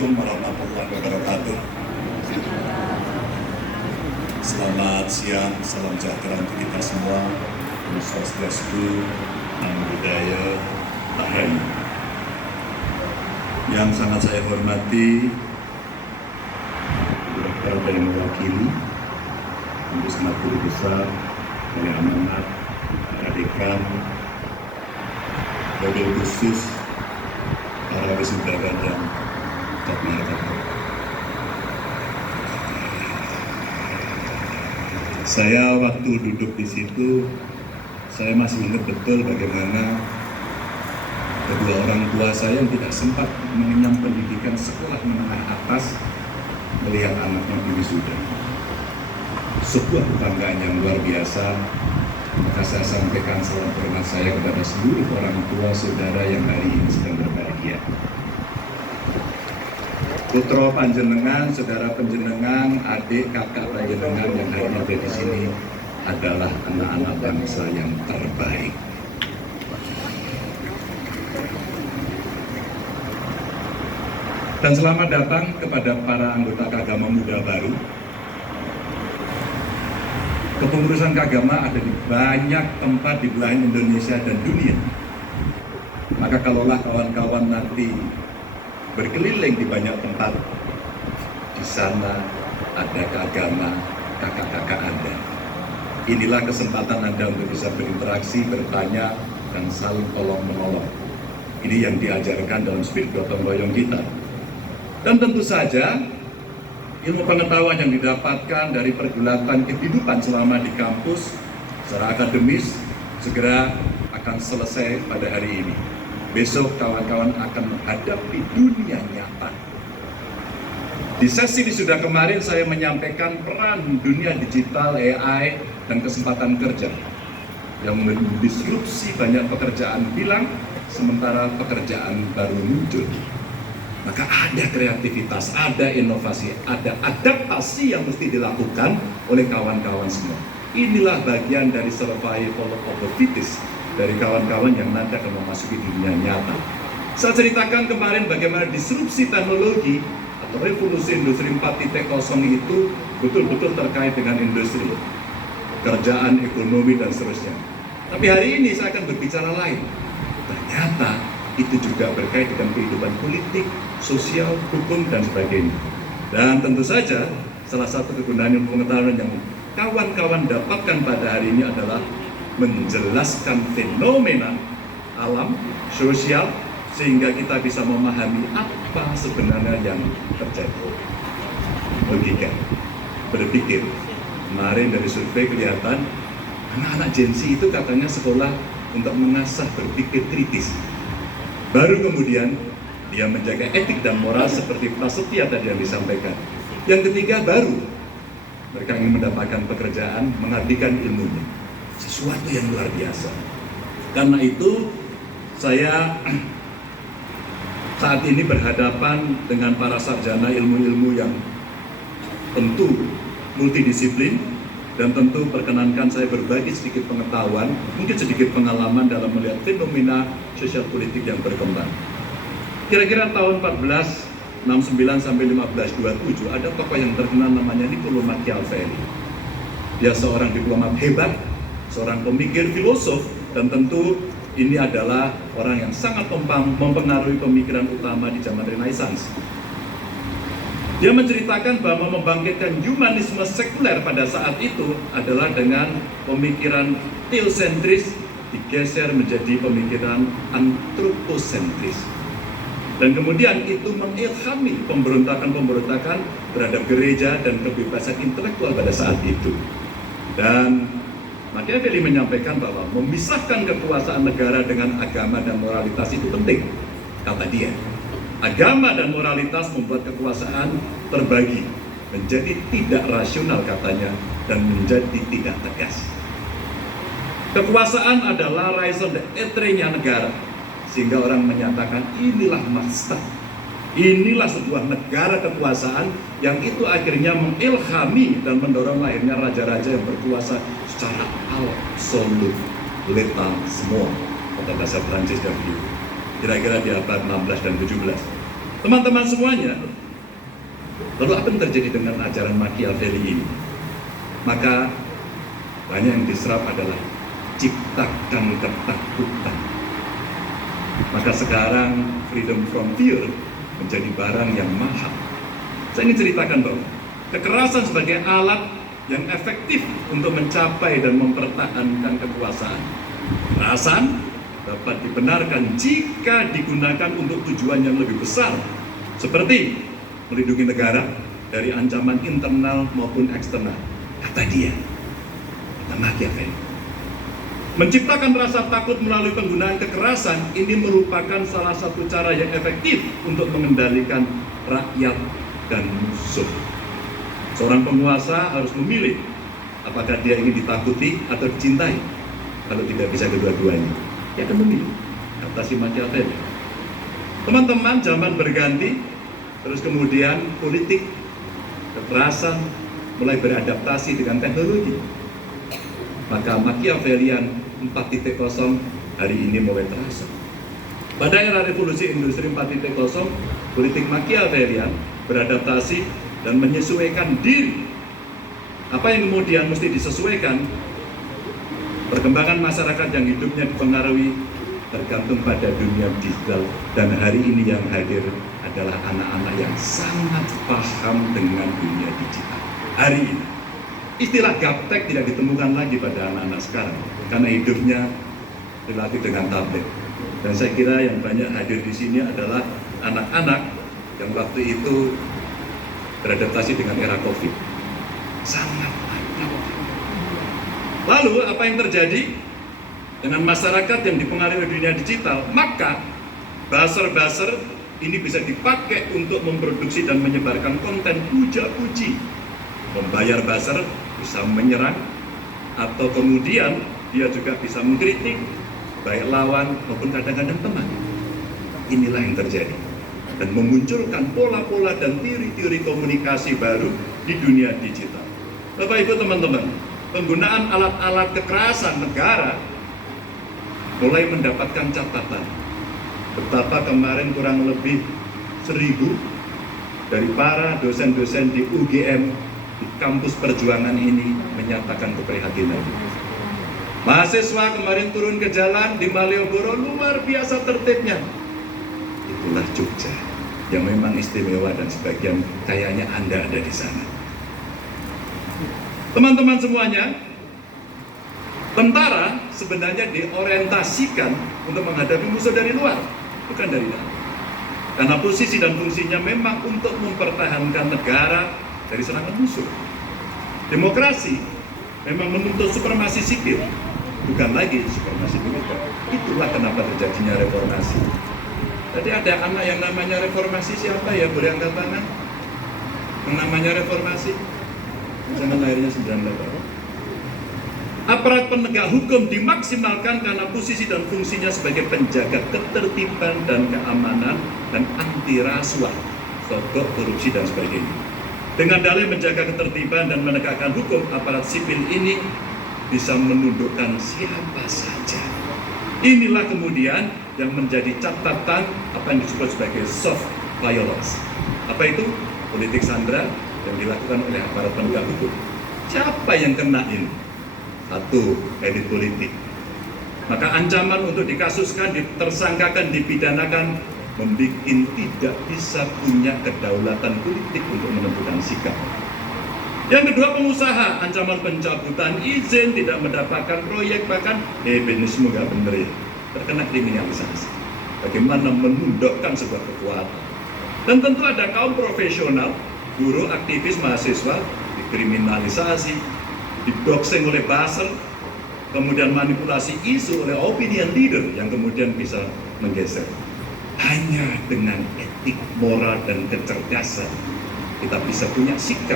Assalamualaikum warahmatullahi wabarakatuh. Selamat siang, salam sejahtera untuk kita semua. Om Swastiastu, Namo Buddhaya, Tahan. Yang sangat saya hormati, Bapak yang mewakili, Ibu Sangat Guru Besar, oleh amanat, Dekan, Wabil Khusus, para wisudawan dan saya waktu duduk di situ, saya masih ingat betul bagaimana kedua orang tua saya yang tidak sempat mengenyam pendidikan sekolah menengah atas melihat anaknya wisuda. Sebuah kebanggaan yang luar biasa. Maka saya sampaikan salam hormat saya kepada seluruh orang tua saudara yang hari ini sedang berbahagia. Putra panjenengan, saudara panjenengan, adik, kakak panjenengan yang hari ini ada di sini adalah anak-anak bangsa yang terbaik. Dan selamat datang kepada para anggota Kagama Muda baru. Kepengurusan Kagama ada di banyak tempat di belahan Indonesia dan dunia. Maka kalaulah kawan-kawan nanti berkeliling di banyak tempat, di sana ada Kagama kakak-kakak Anda. Inilah kesempatan Anda untuk bisa berinteraksi, bertanya, dan saling tolong-menolong. Ini yang diajarkan dalam spirit gotong royong kita. Dan tentu saja, ilmu pengetahuan yang didapatkan dari pergulatan kehidupan selama di kampus secara akademis segera akan selesai pada hari ini. Besok kawan-kawan akan menghadapi dunia nyata. Di sesi wisuda kemarin saya menyampaikan peran dunia digital, AI, dan kesempatan kerja yang mendisrupsi banyak pekerjaan hilang, sementara pekerjaan baru muncul. Maka ada kreativitas, ada inovasi, ada adaptasi yang mesti dilakukan oleh kawan-kawan semua. Inilah bagian dari survival of the fittest dari kawan-kawan yang nanti akan memasuki dunia nyata. Saya ceritakan kemarin bagaimana disrupsi teknologi atau revolusi industri 4.0 itu betul-betul terkait dengan industri, kerjaan, ekonomi, dan seterusnya. Tapi hari ini saya akan berbicara lain. Ternyata itu juga berkait dengan kehidupan politik, sosial, hukum, dan sebagainya. Dan tentu saja salah satu kegunaan ilmu pengetahuan yang kawan-kawan dapatkan pada hari ini adalah menjelaskan fenomena alam, sosial, sehingga kita bisa memahami apa sebenarnya yang terjadi. Logika, berpikir. Kemarin dari survei kelihatan anak-anak Gen Z itu katanya sekolah untuk mengasah berpikir kritis. Baru kemudian dia menjaga etik dan moral seperti prasetya tadi yang disampaikan. Yang ketiga baru mereka ingin mendapatkan pekerjaan, mengabdikan ilmunya. Sesuatu yang luar biasa. Karena itu saya saat ini berhadapan dengan para sarjana ilmu-ilmu yang tentu multidisiplin. Dan tentu perkenankan saya berbagi sedikit pengetahuan, mungkin sedikit pengalaman dalam melihat fenomena sosial politik yang berkembang. Kira-kira tahun 1469 sampai 1527 ada tokoh yang terkenal namanya Niccolo Machiavelli. Dia seorang diplomat hebat, seorang pemikir filosof, dan tentu ini adalah orang yang sangat mempengaruhi pemikiran utama di zaman Renaissance. Dia menceritakan bahwa membangkitkan humanisme sekuler pada saat itu adalah dengan pemikiran teosentris digeser menjadi pemikiran antroposentris. Dan kemudian itu mengilhami pemberontakan-pemberontakan terhadap gereja dan kebebasan intelektual pada saat itu. Dan Machiavelli menyampaikan bahwa memisahkan kekuasaan negara dengan agama dan moralitas itu penting, kata dia. Agama dan moralitas membuat kekuasaan terbagi menjadi tidak rasional katanya dan menjadi tidak tegas. Kekuasaan adalah raison d'être-nya negara, sehingga orang menyatakan inilah masta, inilah sebuah negara kekuasaan yang itu akhirnya mengilhami dan mendorong lahirnya raja-raja yang berkuasa secara absolut, letal semua, kata bahasa Prancis dahulu. Kira-kira di abad 16 dan 17. Teman-teman semuanya, lalu apa yang terjadi dengan ajaran Machiavelli ini? Maka banyak yang diserap adalah ciptakan ketakutan. Maka sekarang freedom from fear menjadi barang yang mahal. Saya ingin ceritakan bahwa kekerasan sebagai alat yang efektif untuk mencapai dan mempertahankan kekuasaan. Kekerasan dapat dibenarkan jika digunakan untuk tujuan yang lebih besar, seperti melindungi negara dari ancaman internal maupun eksternal. Kata dia, kata Machiavelli, menciptakan rasa takut melalui penggunaan kekerasan ini merupakan salah satu cara yang efektif untuk mengendalikan rakyat dan musuh. Seorang penguasa harus memilih apakah dia ingin ditakuti atau dicintai. Kalau tidak bisa kedua-duanya, dia akan memilih, kata si Machiavelli. Teman-teman, zaman berganti, terus kemudian politik, kekerasan mulai beradaptasi dengan teknologi. Maka Machiavellian 4.0 hari ini mulai terasa. Pada era revolusi industri 4.0, politik Machiavellian beradaptasi dan menyesuaikan diri. Apa yang kemudian mesti disesuaikan? Perkembangan masyarakat yang hidupnya dipengaruhi tergantung pada dunia digital, dan hari ini yang hadir adalah anak-anak yang sangat paham dengan dunia digital. Hari ini istilah gaptek tidak ditemukan lagi pada anak-anak sekarang karena hidupnya relatif dengan tablet. Dan saya kira yang banyak hadir di sini adalah anak-anak yang waktu itu beradaptasi dengan era COVID. Sangat mantap. Lalu apa yang terjadi dengan masyarakat yang dipengaruhi dunia digital? Maka buzzer-buzzer ini bisa dipakai untuk memproduksi dan menyebarkan konten puja-puji. Membayar buzzer bisa menyerang, atau kemudian dia juga bisa mengkritik baik lawan maupun kadang-kadang teman. Inilah yang terjadi dan memunculkan pola-pola dan teori-teori komunikasi baru di dunia digital. Bapak Ibu teman-teman, penggunaan alat-alat kekerasan negara mulai mendapatkan catatan. Betapa kemarin kurang lebih 1.000 dari para dosen-dosen di UGM di kampus perjuangan ini menyatakan keprihatinan. Mahasiswa kemarin turun ke jalan di Malioboro, luar biasa tertibnya. Itulah Jogja yang memang istimewa dan sebagian kayaknya Anda ada di sana. Teman-teman semuanya, tentara sebenarnya diorientasikan untuk menghadapi musuh dari luar, bukan dari dalam. Karena posisi dan fungsinya memang untuk mempertahankan negara dari serangan musuh. Demokrasi memang menuntut supremasi sipil, bukan lagi supremasi militer. Itulah kenapa terjadinya reformasi. Tadi ada anak yang namanya reformasi, siapa ya? Boleh angkat tangan? Yang namanya reformasi? Jangan lahirnya 98. Aparat penegak hukum dimaksimalkan karena posisi dan fungsinya sebagai penjaga ketertiban dan keamanan dan anti rasuah, sogok, korupsi dan sebagainya. Dengan dalih menjaga ketertiban dan menegakkan hukum, aparat sipil ini bisa menundukkan siapa saja. Inilah kemudian yang menjadi catatan apa yang disebut sebagai soft violence. Apa itu? Politik sandera yang dilakukan oleh aparat penegak hukum. Siapa yang kena ini? Satu, elit politik. Maka ancaman untuk dikasuskan, ditersangkakan, dipidanakan, membuat tidak bisa punya kedaulatan politik untuk menentukan sikap. Yang kedua, pengusaha, ancaman pencabutan izin, tidak mendapatkan proyek, bahkan bisnis nggak bener ya, terkena kriminalisasi. Bagaimana menundukkan sebuah kekuatan. Dan tentu ada kaum profesional, guru, aktivis, mahasiswa, dikriminalisasi, didoxing oleh buzzer, kemudian manipulasi isu oleh opinion leader yang kemudian bisa menggeser. Hanya dengan etik, moral, dan kecerdasan kita bisa punya sikap